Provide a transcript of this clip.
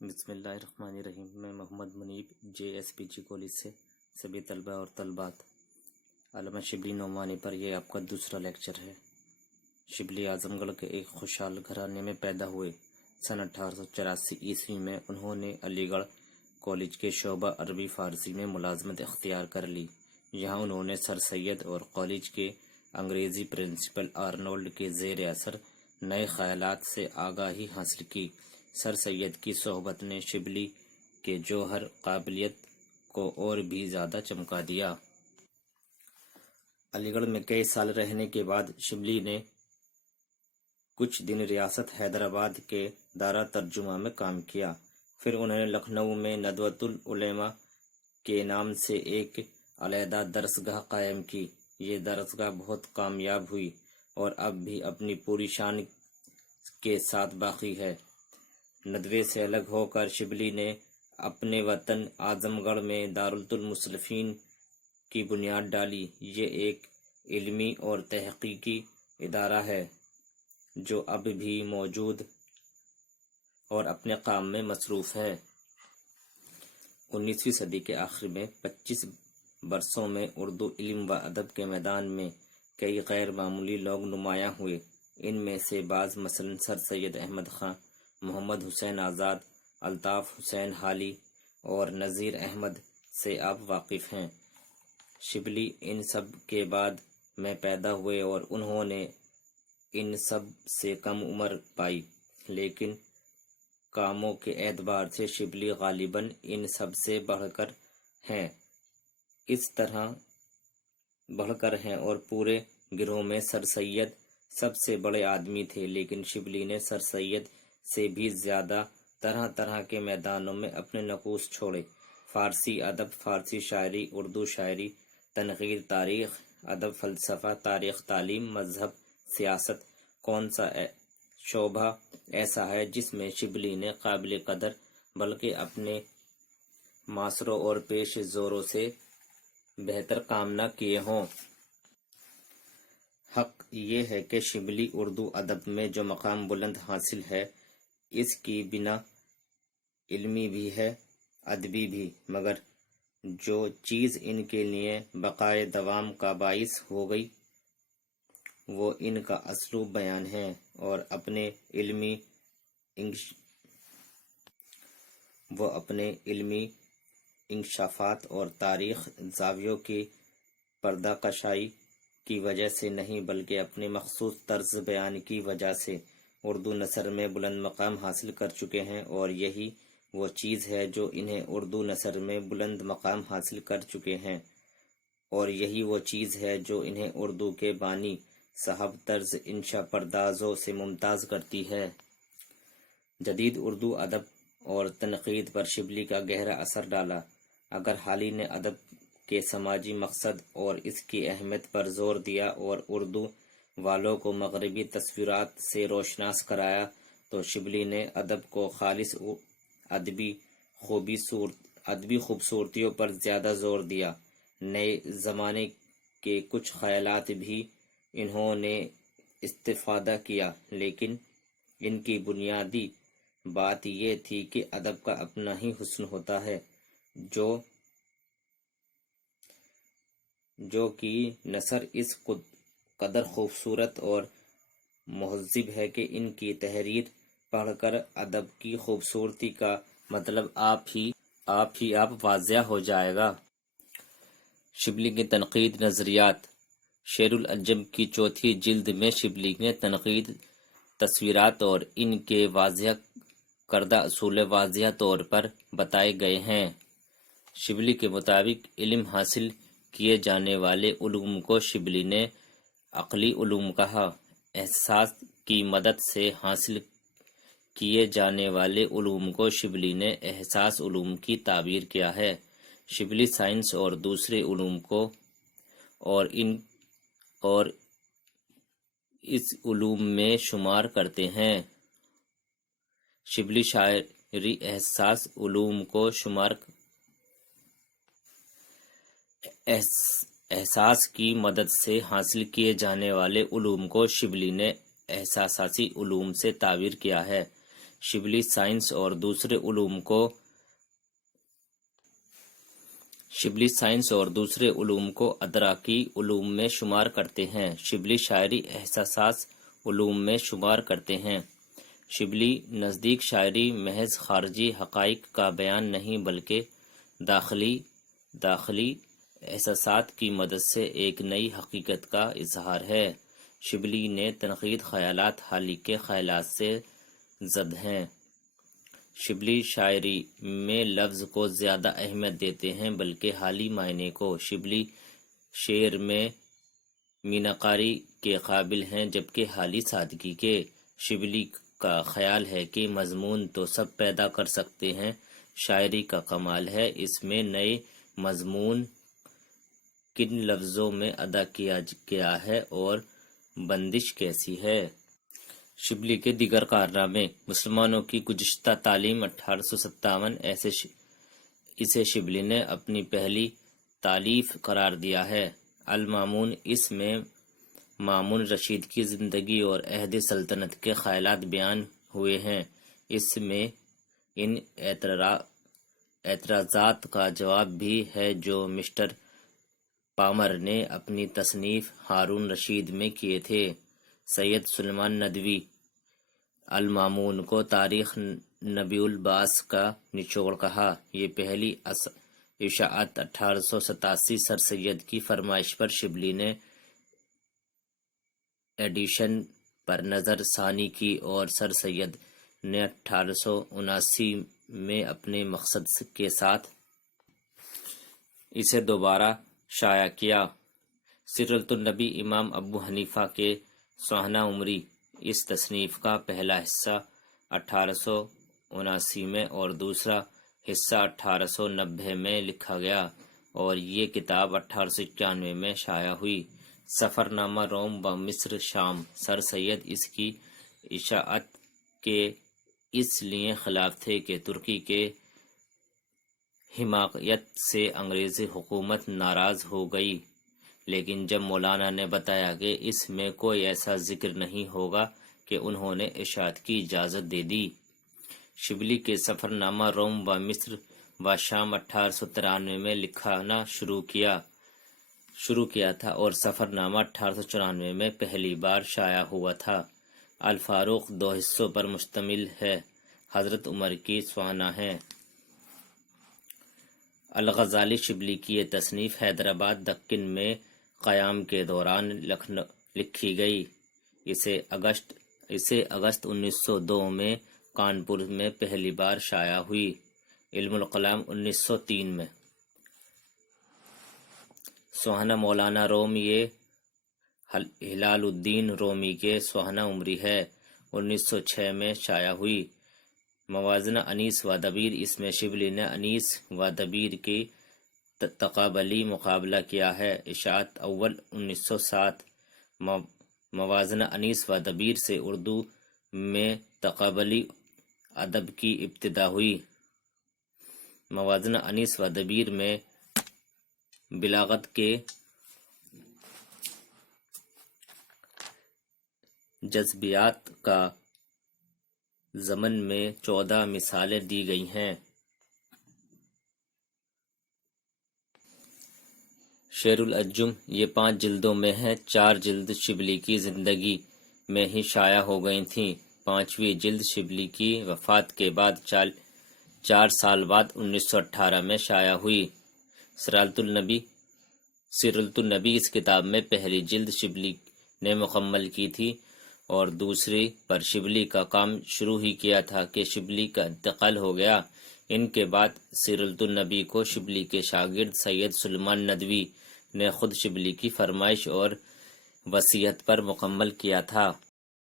بسم اللہ الرحمن الرحیم۔ میں محمد منیب JSPG کالج سے سبھی طلبہ اور طلبات علامہ شبلی نعمانی پر یہ آپ کا دوسرا لیکچر ہے۔ شبلی اعظم گڑھ کے ایک خوشحال گھرانے میں پیدا ہوئے۔ سن 1884 میں انہوں نے علی گڑھ کالج کے شعبہ عربی فارسی میں ملازمت اختیار کر لی۔ یہاں انہوں نے سر سید اور کالج کے انگریزی پرنسپل آرنولڈ کے زیر اثر نئے خیالات سے آگاہی حاصل کی۔ سر سید کی صحبت نے شبلی کے جوہر قابلیت کو اور بھی زیادہ چمکا دیا۔ علی گڑھ میں کئی سال رہنے کے بعد شبلی نے کچھ دن ریاست حیدرآباد کے دارا ترجمہ میں کام کیا۔ پھر انہوں نے لکھنؤ میں ندوۃ العلماء کے نام سے ایک علیحدہ درسگاہ قائم کی۔ یہ درسگاہ بہت کامیاب ہوئی اور اب بھی اپنی پوری شان کے ساتھ باقی ہے۔ ندوے سے الگ ہو کر شبلی نے اپنے وطن اعظم گڑھ میں دارالمصنفین کی بنیاد ڈالی۔ یہ ایک علمی اور تحقیقی ادارہ ہے جو اب بھی موجود اور اپنے کام میں مصروف ہے۔ 19ویں صدی کے آخر میں 25 برسوں میں اردو علم و ادب کے میدان میں کئی غیر معمولی لوگ نمایاں ہوئے۔ ان میں سے بعض مثلاً سر سید احمد خاں، محمد حسین آزاد، الطاف حسین حالی اور نذیر احمد سے آپ واقف ہیں۔ شبلی ان سب کے بعد میں پیدا ہوئے اور انہوں نے ان سب سے کم عمر پائی، لیکن کاموں کے اعتبار سے شبلی غالباً ان سب سے بڑھ کر ہیں اور پورے گروہ میں سر سید سب سے بڑے آدمی تھے۔ لیکن شبلی نے سر سید سے بھی زیادہ طرح طرح کے میدانوں میں اپنے نقوش چھوڑے۔ فارسی ادب، فارسی شاعری، اردو شاعری، تنقید، تاریخ، ادب، فلسفہ، تاریخ، تعلیم، مذہب، سیاست، کون سا شعبہ ایسا ہے جس میں شبلی نے قابل قدر بلکہ اپنے معاصروں اور پیش زوروں سے بہتر کام نہ کیے ہوں۔ حق یہ ہے کہ شبلی اردو ادب میں جو مقام بلند حاصل ہے اس کی بنا علمی بھی ہے، ادبی بھی، مگر جو چیز ان کے لیے بقائے دوام کا باعث ہو گئی وہ ان کا اسلوب بیان ہے اور اپنے علمی انکشافات اور تاریخ زاویوں کی پردہ کشائی کی وجہ سے نہیں بلکہ اپنے مخصوص طرز بیان کی وجہ سے اردو نثر میں بلند مقام حاصل کر چکے ہیں، اور یہی وہ چیز ہے جو انہیں اردو نثر میں بلند مقام حاصل کر چکے ہیں اور یہی وہ چیز ہے جو انہیں اردو کے بانی صاحب طرز انشا پردازوں سے ممتاز کرتی ہے۔ جدید اردو ادب اور تنقید پر شبلی کا گہرا اثر ڈالا۔ اگر حالی نے ادب کے سماجی مقصد اور اس کی اہمیت پر زور دیا اور اردو والوں کو مغربی تصورات سے روشناس کرایا، تو شبلی نے ادب کو خالص ادبی خوبصورتیوں پر زیادہ زور دیا۔ نئے زمانے کے کچھ خیالات بھی انہوں نے استفادہ کیا، لیکن ان کی بنیادی بات یہ تھی کہ ادب کا اپنا ہی حسن ہوتا ہے جو کہ نثر اس قدر خوبصورت اور مہذب ہے کہ ان کی تحریر پڑھ کر ادب کی خوبصورتی کا مطلب آپ واضح ہو جائے گا۔ شبلی کی تنقید نظریات۔ شعر العجم کی چوتھی جلد میں شبلی نے تنقید تصویرات اور ان کے واضح کردہ اصول واضح طور پر بتائے گئے ہیں۔ شبلی کے مطابق علم حاصل کیے جانے والے علوم کو شبلی نے عقلی علوم کہا۔ احساس کی مدد سے حاصل کیے جانے والے علوم کو شبلی نے احساس علوم کی تعبیر کیا ہے۔ شبلی سائنس اور دوسرے علوم کو اور اس علوم میں شمار کرتے ہیں۔ شبلی شاعری احساس علوم کو احساس کی مدد سے حاصل کیے جانے والے علوم کو شبلی نے احساساتی علوم سے تعبیر کیا ہے۔ شبلی سائنس اور دوسرے علوم کو ادراکی علوم میں شمار کرتے ہیں۔ شبلی شاعری احساسات علوم میں شمار کرتے ہیں۔ شبلی نزدیک شاعری محض خارجی حقائق کا بیان نہیں بلکہ داخلی احساسات کی مدد سے ایک نئی حقیقت کا اظہار ہے۔ شبلی نے تنقید خیالات حالی کے خیالات سے زد ہیں۔ شبلی شاعری میں لفظ کو زیادہ اہمیت دیتے ہیں بلکہ حالی معنی کو۔ شبلی شعر میں میناکاری کے قابل ہیں جبکہ حالی سادگی کے۔ شبلی کا خیال ہے کہ مضمون تو سب پیدا کر سکتے ہیں، شاعری کا کمال ہے اس میں نئے مضمون کن لفظوں میں ادا کیا گیا ہے اور بندش کیسی ہے۔ شبلی کے دیگر کارنامے: مسلمانوں کی گزشتہ تعلیم 1857 اسے شبلی نے اپنی پہلی تالیف قرار دیا ہے۔ المامون، اس میں مامون رشید کی زندگی اور عہد سلطنت کے خیالات بیان ہوئے ہیں۔ اس میں ان اعتراضات کا جواب بھی ہے جو مسٹر پامر نے اپنی تصنیف ہارون رشید میں کیے تھے۔ سید سلیمان ندوی المامون کو تاریخ نبی البعث کا نچوڑ کہا۔ یہ پہلی اشاعت 1887 سر سید کی فرمائش پر شبلی نے ایڈیشن پر نظر ثانی کی اور سر سید نے 1879 میں اپنے مقصد کے ساتھ اسے دوبارہ شائع کیا۔ سیرۃ النبی امام ابو حنیفہ کے سوانح عمری، اس تصنیف کا پہلا حصہ 1879 میں اور دوسرا حصہ 1890 میں لکھا گیا اور یہ کتاب 1891 میں شائع ہوئی۔ سفر نامہ روم و مصر شام، سر سید اس کی اشاعت کے اس لیے خلاف تھے کہ ترکی کے حمایت سے انگریزی حکومت ناراض ہو گئی، لیکن جب مولانا نے بتایا کہ اس میں کوئی ایسا ذکر نہیں ہوگا کہ انہوں نے اشاعت کی اجازت دے دی۔ شبلی کے سفر نامہ روم و مصر و شام 1893 میں لکھانا شروع کیا تھا اور سفر نامہ 1894 میں پہلی بار شائع ہوا تھا۔ الفاروق 2 حصوں پر مشتمل ہے، حضرت عمر کی سوانح ہے۔ الغزالی شبلی کی یہ تصنیف حیدرآباد دکن میں قیام کے دوران لکھی گئی۔ اسے اگست 1902 میں کانپور میں پہلی بار شائع ہوئی۔ علم الکلام 1903 میں۔ سوانح مولانا روم، یہ ہلال الدین رومی کے سوانح عمری ہے، 1906 میں شائع ہوئی۔ موازنہ انیس و دبیر، اس میں شبلی نے انیس و دبیر کی تقابلی مقابلہ کیا ہے۔ اشاعت اول 1907۔ موازنہ انیس و دبیر سے اردو میں تقابلی ادب کی ابتدا ہوئی۔ موازنہ انیس و دبیر میں بلاغت کے جذبیات کا ضمن میں 14 مثالیں دی گئی ہیں۔ شعر الانجم، یہ 5 جلدوں میں ہے، 4 جلد شبلی کی زندگی میں ہی شائع ہو گئی تھیں۔ 5ویں جلد شبلی کی وفات کے بعد 4 سال بعد 1918 میں شائع ہوئی۔ سیرۃ النبی اس کتاب میں پہلی جلد شبلی نے مکمل کی تھی اور دوسری پر شبلی کا کام شروع ہی کیا تھا کہ شبلی کا انتقال ہو گیا۔ ان کے بعد سیرۃ النبی کو شبلی کے شاگرد سید سلیمان ندوی نے خود شبلی کی فرمائش اور وصیت پر مکمل کیا تھا۔